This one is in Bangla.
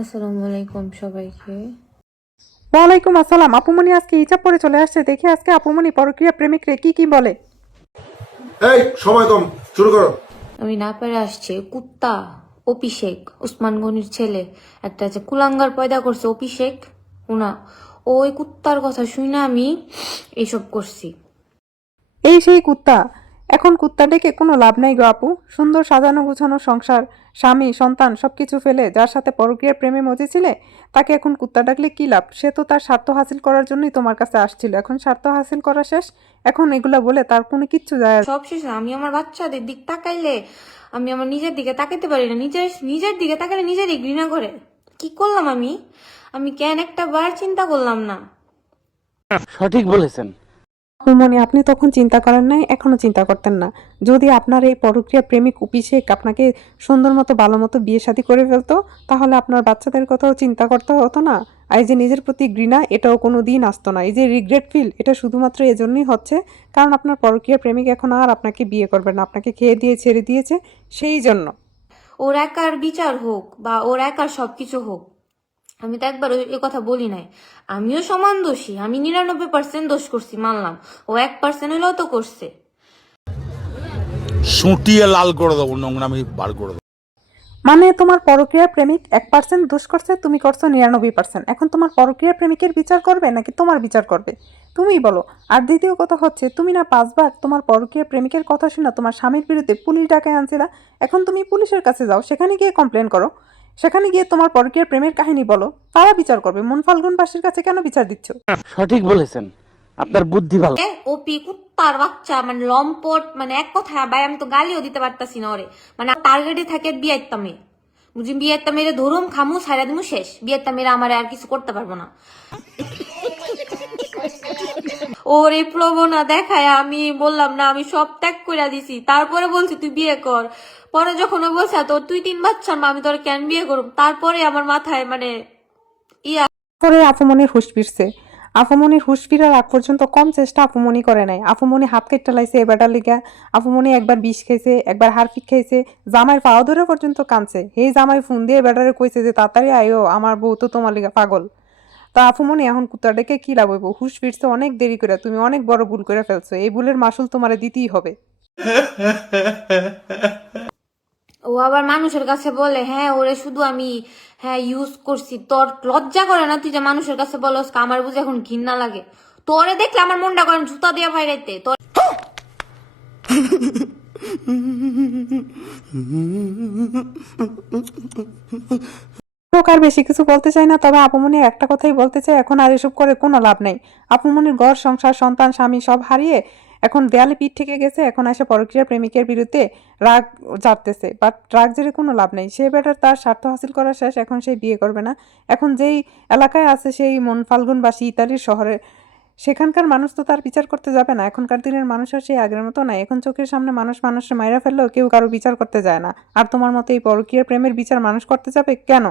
আসসালামু আলাইকুম সবাইকে। ওয়ালাইকুম আসসালাম। আপুমনি আজকে হিজাব পরে চলে আসছে, দেখি আজকে আপুমনি পরকীয়া প্রেমিকরে কি কি বলে। এই সময় কম, শুরু করো। আমি না পেরে আসছে কুত্তা অপিষেক, ওসমান গনির ছেলে, একটা যে কুলাঙ্গার পয়দা করছে অপিষেক, উনা ওই কুত্তার কথা শুনে আমি এইসব করছি। এই সেই কুত্তা। এখন কুত্তা ডেকে কোনো লাভ নাই গো আপু। সুন্দর সাজানো গুছানো সংসার, স্বামী সন্তান সবকিছু ফেলে যার সাথে পরকীয়ার প্রেমে মজেছিলে, তাকে এখন কুত্তা ডাকলে কি লাভ? সে তো তার স্বার্থ হাসিল করার জন্যই তোমার কাছে আসছিল, এখন স্বার্থ হাসিল করা শেষ, এখন এগুলা বলে তার কোনো কিচ্ছু যায় আসে না। সব শেষে আমি আমার বাচ্চাদের দিক তাকাইলে আমি আমার নিজের দিকে তাকাইতে পারি না। নিজের নিজের দিকে তাকালে নিজেরই ঘৃণা করে। কি করলাম আমি? আমি কেন একটা বার চিন্তা করলাম না? সঠিক বলেছেন। আপুমনি আপনি তখন চিন্তা করেন নাই, এখনো চিন্তা করতেন না। যদি আপনার এই পরকীয়া প্রেমিক অভিষেক আপনাকে সুন্দর মতো ভালো মতো বিয়ে শাদী করে ফেলতো, তাহলে আপনার বাচ্চাদের কথাও চিন্তা করতে হতো না। আর এই যে নিজের প্রতি ঘৃণা, এটাও কোনো দিন আসতো না। এই যে রিগ্রেট ফিল, এটা শুধুমাত্র এজন্যই হচ্ছে কারণ আপনার পরকীয়া প্রেমিক এখন আর আপনাকে বিয়ে করবে না, আপনাকে খেয়ে দিয়ে ছেড়ে দিয়েছে, সেই জন্য। ওর একার বিচার হোক বা ওর একার সবকিছু হোক, আমি তো একবার এ কথা বলি নাই। আমিও সমান দোষী, আমি 99% দোষ করছি মানলাম, ও 1% হলেও তো করছে। সুটিয়ে লাল করে দেবো, নোংরামি বার করে দেবো। মানে তোমার পরকীয়া প্রেমিক 1% দোষ করছে, তুমি করছো 99%। এখন তোমার পরকীয়া প্রেমিকের বিচার করবে নাকি তোমার বিচার করবে? তুমিই বলো। আর দ্বিতীয় কথা হচ্ছে, তুমি না 5বার তোমার পরকীয়া প্রেমিকের কথা শুনে তোমার স্বামীর বিরুদ্ধে পুলিশ ডাকায় আনছিলা। এখন তুমি পুলিশের কাছে যাও, সেখানে গিয়ে কমপ্লেন করো, সেখানে গিয়ে তোমার পরকীয়ার প্রেমের কাহিনী বলো, তারা বিচার করবে। মন ফাল্গুনবাসীর কাছে কেন বিচার দিচ্ছ? সঠিক বলেছেন, আপনার বুদ্ধি ভালো। ও পি কুত্তার বাচ্চা, মানে লম্পট, মানে এক কথা ভাই আমি তো গালিও দিতে পারতাছি না ওরে। মানে টার্গেটে থাকে বিয়েরটা মেয়ে, বুঝি বিয়েরটা মেয়েরে ধরুম খামু ছাইরা দিমু শেষ, বিয়েরটা মেয়েরা আমার আর কিছু করতে পারবো না। ওর এই প্রবণতা দেখায় আমি বললাম না আমি সব ত্যাগ করে দিছি, তারপরে বলছি তুই বিয়ে কর। পরে যখন ও বলছে তোর 2-3 বাচ্চার মা, আমি তোর কেন বিয়ে করব, তারপরে আমার মাথায় মানে ইয়া। পরে আফুমনির হুঁশ ফিরছে। আফুমনির হুঁশ ফিরার আগ পর্যন্ত কম চেষ্টা আফুমনি করে নাই। আফুমনি হাত কেটে লাইছে এ বেটার লিগা। আফুমনি একবার বিষ খাইছে, একবার হারপিক খাইছে, জামাইয়ের পাও ধরে পর্যন্ত কানছে। এই জামাই ফোন দিয়ে বেটারে কইছে যে তাড়াতাড়ি আইও, আমার বউ তো তোমার লিগা পাগল। তা আফুমনি এখন কুত্তা ডেকে কি লাভ হইব? হুঁশ ফিরছে অনেক দেরি করে, তুমি অনেক বড় ভুল করে ফেলছো, এই ভুলের মাসুল তোমারে দিতেই হবে। ও আবার মানুষের কাছে বলে হ্যাঁ ওরে শুধু আমি হ্যাঁ ইউজ করছি। তোর লজ্জা করে না তুই যে মানুষের কাছে বলস? আমার বুঝে এখন ঘৃণা লাগে। তোরে দেখলে আমার মনটা করেন জুতা দিয়ে ভাইরাইতে। তোর প্রকার বেশি কিছু বলতে চাই না, তবে আপুমনি একটা কথাই বলতে চাই, এখন আর এসব করে কোনো লাভ নেই। আপুমনির ঘর সংসার সন্তান স্বামী সব হারিয়ে এখন দেয়ালে পিঠ থেকে গেছে, এখন এসে পরকীয়া প্রেমিকের বিরুদ্ধে রাগ জারতেছে। বাট রাগ জেরে কোনো লাভ নেই, সে বেটার তার স্বার্থ হাসিল করা শেষ, এখন সে বিয়ে করবে না। এখন যেই এলাকায় আছে সেই মন ফাল্গুনবাসী ইতালির শহরে, সেখানকার মানুষ তো তার বিচার করতে যাবে না। এখনকার দিনের মানুষ আর সেই আগের মতো নাই, এখন চোখের সামনে মানুষকে মাইরা ফেললেও কেউ কারো বিচার করতে যায় না। আর তোমার মতো এই পরকীয়ার প্রেমের বিচার মানুষ করতে যাবে কেন?